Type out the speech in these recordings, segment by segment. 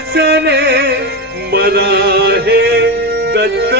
वचने मला हे दत्त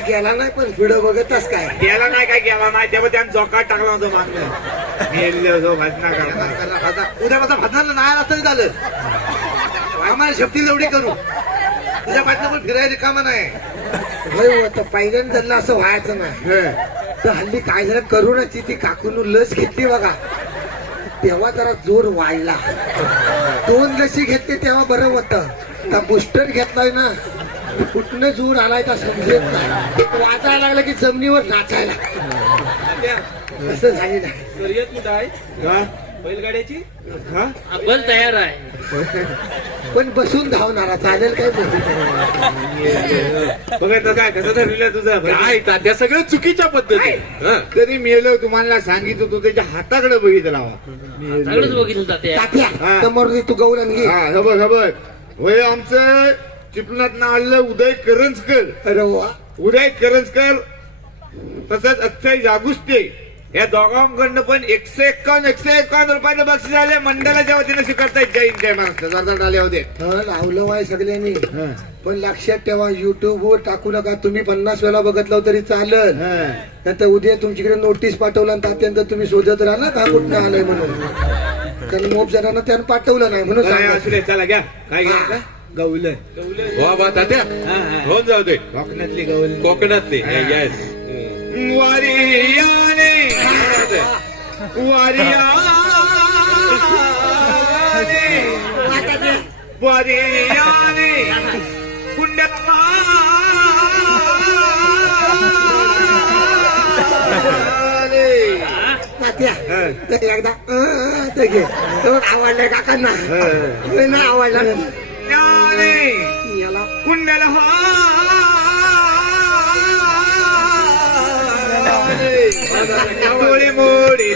आता गेला नाही पण व्हिडिओ बघतच काय. गेला नाही काय गेला नाही? तेव्हा त्यानं जोकाट टाकला होता मागणं भजना करता. उद्यापासून भजनाला नाही आला तरी झालं आम्हाला शक्ती एवढी करू. तुझ्या पाठनं पण फिरायला कामा नाही. होय पहिल्यांदा त्यांना असं व्हायचं नाही. तर हल्ली काय झालं करुणाची ती काकून लस घेतली बघा. तेव्हा जरा जोर वाढला. दोन लसी घेतली तेव्हा बरं होतं. बुस्टर घेतलाय ना. कुठनं जोर आलाय का समजेत नाही. वाचायला लागलं की जमिनीवर नाचायला. असं झाली नाही शर्यत कुठं आहे? बैलगाड्याची? हा? आपण तयार आहे. पण बसून धावणारा चालेल काय बोलू? बघायचं काय कसं ठरलं तुझं? काय तात्या सगळं चुकीच्या पद्धती. हं. कधी मेलो तुम्हाला सांगितलं तू त्याच्या हाताकडे बघितला सगळंच बघितलं जाते तात्या हा. तर मरून तू गौरंग. हा खबर खबर होय आमचं चिपणात ना आलं उदय करंजकर. अरे वा. उदय करंजकर तसंच अक्षय जागुस्ते. या दोघांकडनं पण एकशे एक्कावन्न एकशे एक्कावन्न रुपयाचं बक्षीस आले मंडळाच्या वतीनं स्वीकारता येत जय हिंद जय महाराष्ट्र. जर आले होते. लावलं आहे सगळ्यांनी. पण लक्षात ठेवा युट्यूब वर टाकू नका. तुम्ही पन्नास वेळा बघितलं तरी चालल. नंतर उद्या तुमच्याकडे नोटीस पाठवलं आणि त्यानंतर तुम्ही शोधत राहा ना का कुठं आलंय म्हणून. त्यांनी मोप जणांना त्यानं पाठवलं नाही म्हणून चला घ्या. काय घ्या. गवलं. वा वा तात्या. हा, हा. होऊन जाऊ दे. कोकणातली गवल. कोकणातले. येस वारियाने वारियाने वारियाने पुण्या तात्या तर एकदा अं, ते घे. तेवढं आवडलंय काकांना. ते नाही आवडला. కుండలహాని కుండలహా మూడి మూడి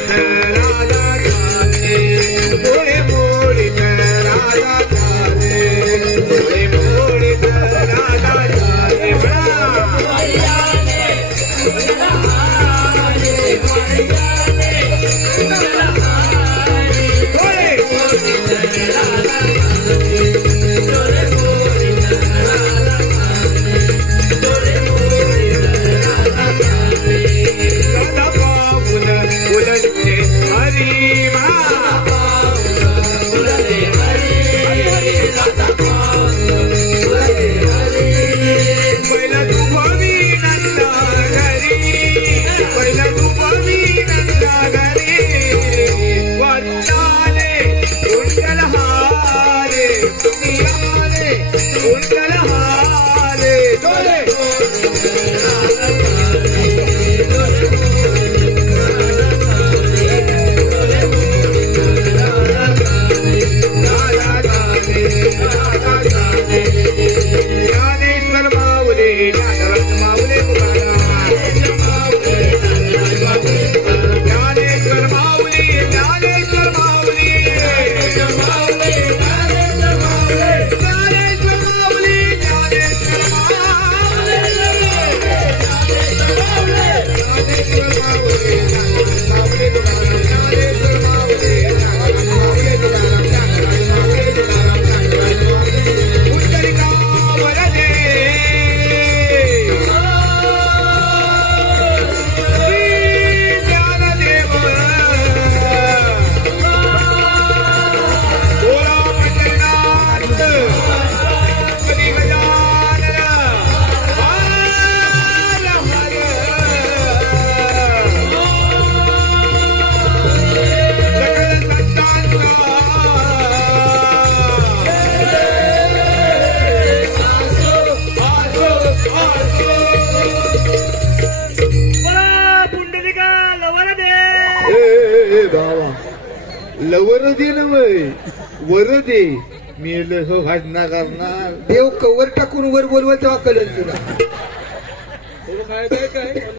लवर दे ना वय. वर दे मेल हो भाजना करणार देव कवर टाकून वर बोलवल तेव्हा कळेल तुला. काय काय काय